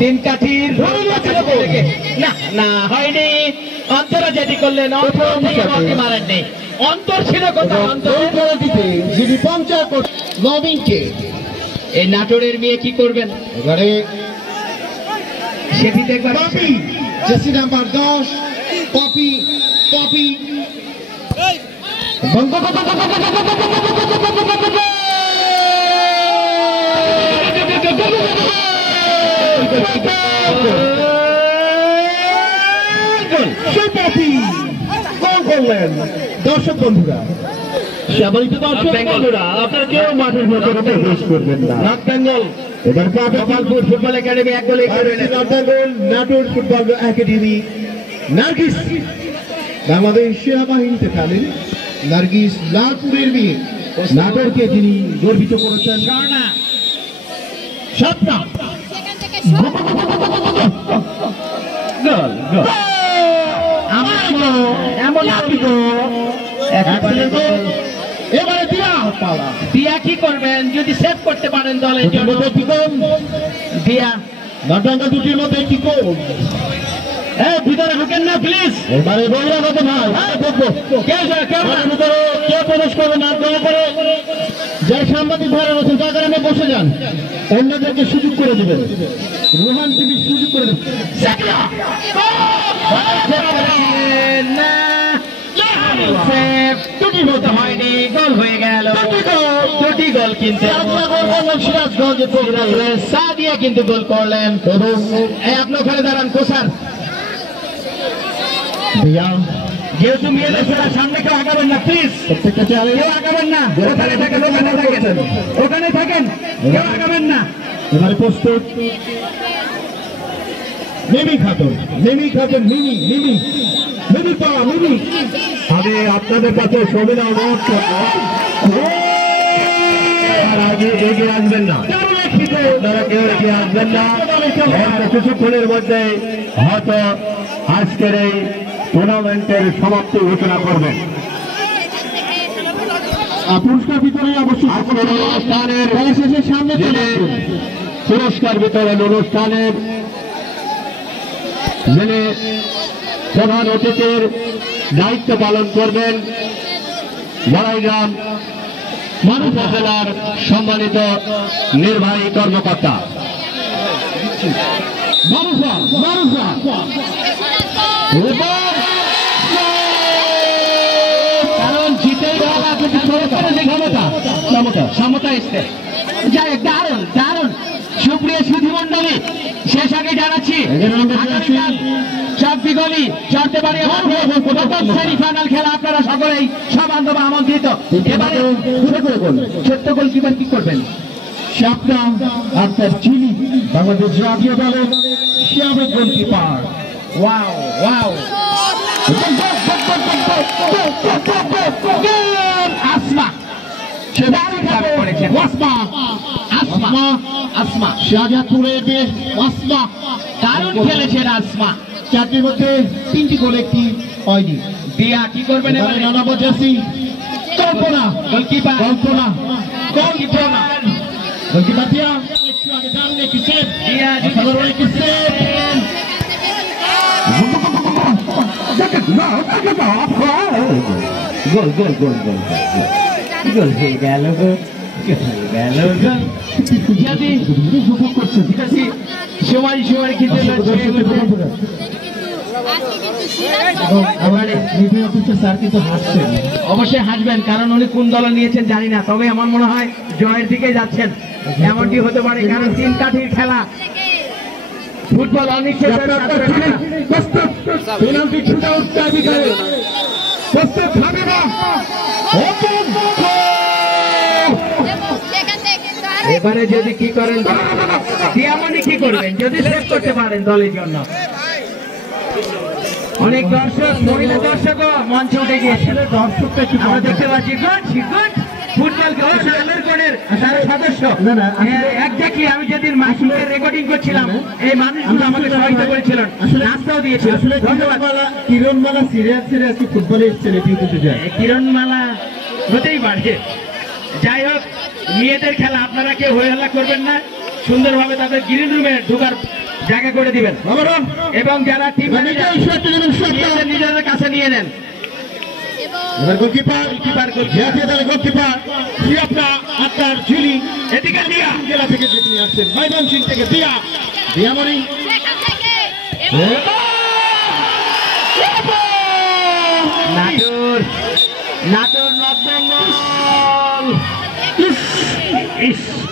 তিন কাঠির না না হয়নি। অন্তরা যেটি করলেন মারেননি, অন্তর ছিল কোথায়? যিনি পঞ্চায়েত নবীনকে এই নাটোরের মেয়ে কি করবেন এবারে সেটি দেখবেন। পপি জেসি নাম্বার 10 পপি পপি দর্শক বন্ধুরা, সম্মানিত দর্শক বন্ধুরা, আপনারা কেউ মাঠের মধ্যে প্রবেশ করবেন না। নর্থ বেঙ্গল এবার গোপালপুর ফুটবল একাডেমি এক গোলে নাটোর ফুটবল একাডেমি নার্গিস বাংলাদেশ সেনাবাহিনীতে খেলেন। নার্গিস লালপুরের মেয়ে, নাটোরকে যিনি গর্বিত করেছেন। স্বপ্না এবারে দিয়া কি করবেন যদি সেভ করতে পারেন দলের জন্য? দিয়া নটাঙ্গা দুটির মধ্যে কি কোন ভিতরে ঢুকেন না প্লিজ। এবারে বহিরাগত ভাই দেখবো কে প্রবেশ করবে না। দয়া করে যে সাংবাদিক ভাইরা রয়েছেন তাদের আমি বসে যান, অন্যদেরকে সুযোগ করে দেবেন। রোহান টিভি সুযোগ করে দেবেন। হয়নি, গোল হয়ে গেল। দুটি গোল কিন্তু সাদিয়া কিন্তু গোল করলেন। এবং আপনি ওখানে দাঁড়ান কোসার, যেহেতু মেয়েদের সামনে কেউ আগাবেন না প্লিজ, কেউ আগাবেন না। ওখানে থাকেন, ওখানে থাকেন, কেউ আগাবেন না। এবারে প্রস্তুত মিমি খাতুন, মিমি খাতুন, মিমি মিমি মিমি পা মিমি। আমি আপনাদের কাছে সবিনা অনুরোধ করবো, আগে এগিয়ে আসবেন না, আপনারা কেউ এগিয়ে আসবেন না। কিছুক্ষণের মধ্যে হয়তো আজকের এই টুর্নামেন্টের সমাপ্তি ঘোষণা করবেন। পুরস্কার বিতরণ অবশ্যই অনুষ্ঠানের সামনে পুরস্কার বিতরণ অনুষ্ঠানের যিনি প্রধান অতিথির দায়িত্ব পালন করবেন বড়াইগ্রাম উপজেলার সম্মানিত নির্বাহী কর্মকর্তা কারণ জিতে সমতা এসছে। যাই দারুণ দারুণ। সুপ্রিয় সুধী মন্ডলী, শেষ আগে জানাচ্ছি সব বিগলি চড়তে পারি সেমিফাইনাল খেলা আপনারা সকলেই সবান্ধব আমন্ত্রিত। এবারে ছোট্ট গোলকিপার কি করবেন? স্বপ্না আক্তার চিনি, বাংলাদেশ জাতীয় দলের সাবেক গোলকিপার। Wow wow. আসমা আসমা শাহজাদপুরের আসমা দারুণ খেলেছেন। আসমা চারটির মধ্যে 3টি গোল, একটি হয়নি। দিয়া কি করবেন এবারে? নানা বজাসি কল্পনা গোলকিপার, কল্পনা গোলকিপার গোলকিপার দিয়া একটু আগে দারুণ একটি সেভ। দিয়া একটি সেভ। গোল গোল গোল গোল গোল হয়ে গেল, গোল গেল। যদি সময় সময় খেতে অবশ্যই হাসবেন, কারণ উনি কোন দল নিয়েছেন জানি না, তবে আমার মনে হয় জয়ের দিকে যাচ্ছেন। এমনটি হতে পারে, কারণ 3 কাঠির খেলা ফুটবল অনেক এবারে যদি কি করেন দিয়ামনি কি করবেন যদি সেভ করতে পারেন দলের জন্য? অনেক দর্শক, মহিলা দর্শকও মঞ্চে উঠে গিয়েছিল। দর্শকটা আমরা দেখতে পাচ্ছি গুড ফুটবল কোডের সদস্য। একজাক্টলি আমি যেদিন মাসুমের রেকর্ডিং করছিলাম এই মানুষগুলো আমাকে সহায়তা করেছিলেন, নাস্তাও দিয়েছিল। কিরণমালা সিরিয়াল ছেড়ে আজকে ফুটবলে এসেছেন, এটি হতে যায়। কিরণমালা হতেই পারে, যাই হোক, মেয়েদের খেলা, আপনারা কেউ হই হল্লা করবেন না, সুন্দরভাবে তাদের গ্রিন রুমে ঢোকার জায়গা করে দিবেন এবং যারা টিম নিজেদের কাছে নিয়ে নেন। গোলকিপার গোলকিপার আপনার ঝিলি এদিকে দিয়া জেলা থেকে জিতে নিয়ে আসছেন, ময়মনসিং থেকে দিয়ামণি নাটোর 90